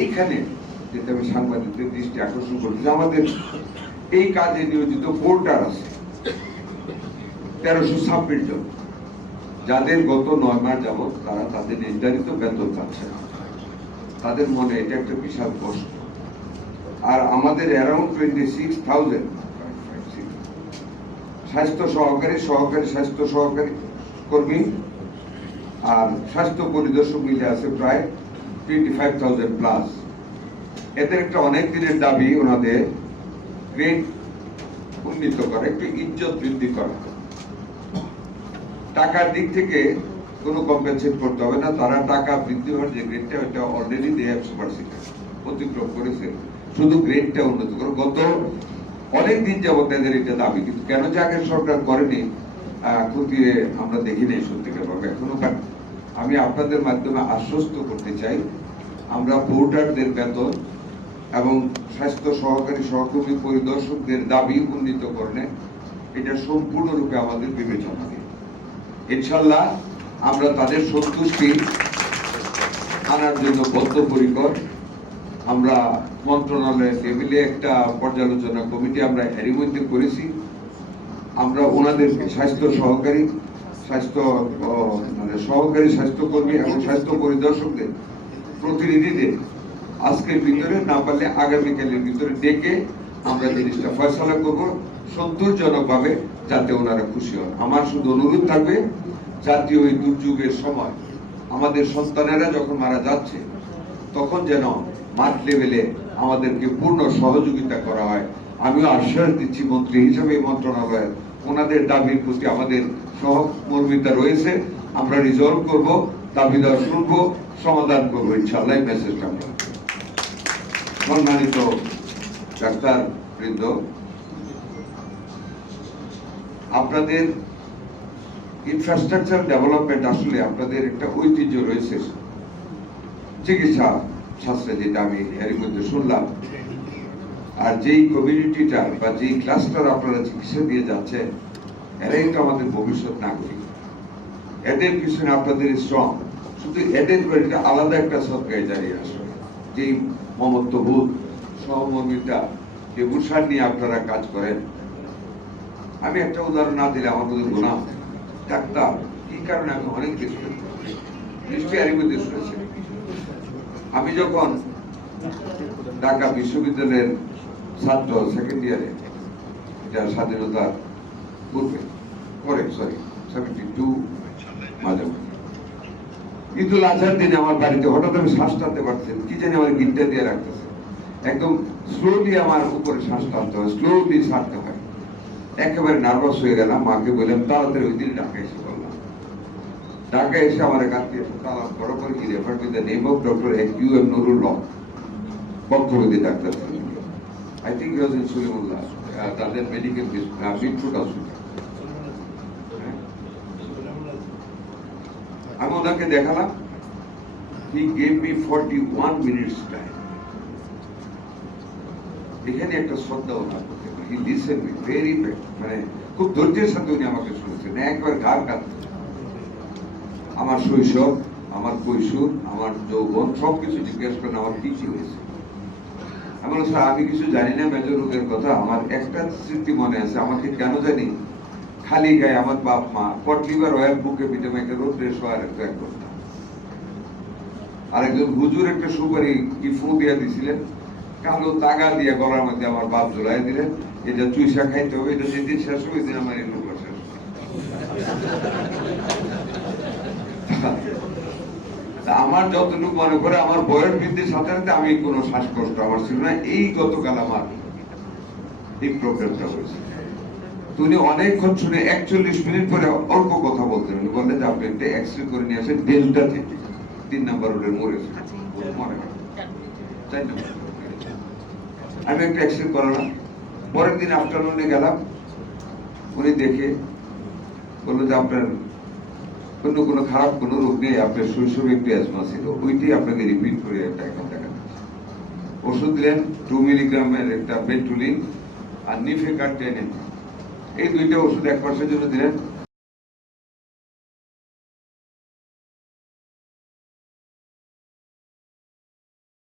এইখানে যেটা আমি সাংবাদিকদের দৃষ্টি আকর্ষণ করছি, আমাদের এই কাজে নিয়োজিত পোর্টার আছে 1326 জন, যাদের গত 9 মাস যাবৎ তারা তাদের নির্ধারিত বেতন পাচ্ছে না। তাদের মনে এটা একটা বিশাল কষ্ট। আর আমাদের অ্যারাউন্ড 26,000 স্বাস্থ্য সহকারী, স্বাস্থ্য সহকারী কর্মী আর স্বাস্থ্য পরিদর্শক মিলে আছে প্রায় 25,000 প্লাস। এদের একটা অনেক দিনের দাবি ওনাদের গ্রেড উন্নীত করা, একটু ইজ্জত বৃদ্ধি করা। টাকার দিক থেকে কোনো কম্পেনসেট করতে হবে না, তারা টাকা বৃদ্ধি হওয়ার যে গ্রেডটা ওটা অলরেডি দে হ্যাভ সুপারসিডেড, অতিক্রম করেছে, শুধু গ্রেডটা উন্নত করো। গত অনেক দিন যাবত এদের এটা দাবি, কিন্তু কেন যে আগের সরকার করেনি খতিয়ে আমরা দেখি নাই সত্যিকার ভাবে এখনো। আমি আপনাদের মাধ্যমে আশ্বস্ত করতে চাই, আমরা পোর্টারদের বেতন এবং স্বাস্থ্য সহকারী সহকর্মী পরিদর্শকদের দাবি উন্নীত করলে এটা সম্পূর্ণরূপে আমাদের বিবেচনা নেই। ইনশাল্লাহ আমরা তাদের সন্তুষ্টি আনার জন্য বদ্ধপরিকর। আমরা মন্ত্রণালয়ের লেভেলে একটা পর্যালোচনা কমিটি আমরা এরই মধ্যে করেছি। আমরা ওনাদেরকে স্বাস্থ্য সহকারী স্বাস্থ্যকর্মী এবং স্বাস্থ্য পরিদর্শকদের প্রতিনিধিদের আজকের ভিতরে, না পারলে আগামীকালের ভিতরে ডেকে আমরা জিনিসটা ফয়সালা করব সন্তোষজনক ভাবে, যাতে ওনারা খুশি হন। আমার শুধু অনুরোধ থাকবে, জাতীয় এই দুর্যোগের সময় আমাদের সন্তানেরা যখন মারা যাচ্ছে তখন যেন মাঠ লেভেলে আমাদেরকে পূর্ণ সহযোগিতা করা হয়। আমিও আশ্বাস দিচ্ছি মন্ত্রী হিসেবে মন্ত্রণালয়ের ওনাদের দাবির প্রতি আমাদের সহমর্মিতা রয়েছে। আমরা রিজলভ করব, দাবি দেওয়া শুনবো, সমাধান করবো ইনশাআল্লাহ। মেসেজটা আমরা সম্মানিত ডাক্তার বৃন্দ, আপনাদের ইনফ্রাস্ট্রাকচার ডেভেলপমেন্ট আসলে আপনাদের একটা ঐতিহ্য রয়েছে চিকিৎসা শাস্ত্রে, যেটা আমি এর মধ্যে শুনলাম। আর যেই কমিউনিটিটা বা যেই ক্লাস্টার আপনারা চিকিৎসা দিয়ে যাচ্ছেন, এরাই তো আমাদের ভবিষ্যৎ নাগরিক। এদের পিছনে আপনাদের শ্রম, শুধু এদের একটা আলাদা একটা সরকারি জারিয়ে আসবে, যেই মমত্ববোধ, সহমর্মিতা, যে উৎসাহ নিয়ে আপনারা কাজ করেন। আমি একটা উদাহরণ না দিলে আমার মধ্যে গুণা। ডাক্তার কি কারণে আমি অনেক কিছু নিশ্চয়ই এর মধ্যে শুনেছি। আমি যখন ঢাকা বিশ্ববিদ্যালয়ের ছাত্র সেকেন্ড ইয়ারে, এটা স্বাধীনতার পূর্বে, পরে 72 মাঝে ঈদুল আজহার দিনে আমার বাড়িতে হঠাৎ আমি শ্বাস টানতে পারছেন, কি জানি আমার গিটটা দিয়ে রাখতেছে, একদম স্লোলি আমার উপরে শ্বাস টানতে হয়, স্লোলি ছাড়তে হয়। একেবারে নার্ভাস হয়ে গেলাম, মাকে বললাম তাড়াতাড়ি ওই দিন ঢাকা এসে বললাম। ঢাকা এসে আমার এক আত্মীয় তারা বড় করে কি refer with the name of doctor UM Nurul Haque, বক্ষরোগী ডাক্তার। I think you was in Salimullah, তাদের মেডিকেল বিটফুট হসপিটাল। আমি ওনাকে দেখালাম, he gave me 41 minutes time। এখানে একটা শ্রদ্ধা ওনার করতে পারে, he listened me very well, মানে খুব ধৈর্যের সাথে উনি আমাকে শুনেছেন, একবার ঘাড় কাঁদতে। আমার শৈশব, আমার কৈশোর, আমার যৌবন সবকিছু জিজ্ঞেস করেন আমার কি কি হয়েছে। আমি বললাম স্যার আমি কিছু জানি না মেজর রোগের কথা, আমার একটা স্মৃতি মনে আছে, আমাকে কেন জানি খালি গায়ে আমার বাপ মা কটলিভার অয়েল বুকে পিঠে মেখে রোদ্রে শোয়ার এক করতাম। আরেকজন হুজুর একটা সুপারি কি ফু দিয়ে দিছিলেন, কালো তাগা দিয়ে গলার মধ্যে আমার বাপ ঝোলাই দিলেন, এটা চুইসা খাইতে হবে, এটা যেদিন শেষ হবে দিন আমার এই রোগ শেষ। আমার যতটুকু মনে করে আমার বয়স বৃদ্ধির সাথে সাথে আমি কোনো শ্বাসকষ্ট আমার ছিল না। এই গতকাল আমার এই প্রোগ্রামটা হয়েছে, উনি অনেকক্ষণ শুনে 41 মিনিট পরে অল্প কথা বলতেন। উনি বললেন যে আপনি একটা এক্সরে করে নিয়ে আসেন ডেল্টা থেকে, 3 নম্বর রোডের মোড়ে মনে হয় 4 নম্বর। আমি একটা এক্সরে করালাম, পরের দিন আফটারনুনে গেলাম, উনি দেখে বললো যে আপনার অন্য কোনো খারাপ কোনো রোগ নেই, আপনার শৈশবে একটু অ্যাজমা ছিল, ওইটাই আপনাকে রিপিট করে একটা এখন দেখা যাচ্ছে। ওষুধ দিলেন 2 মিলিগ্রামের একটা বেন্টুলিন আর নিফেকার 10 mg, এই দুইটা ওষুধ 1 মাসের জন্য দিলেন।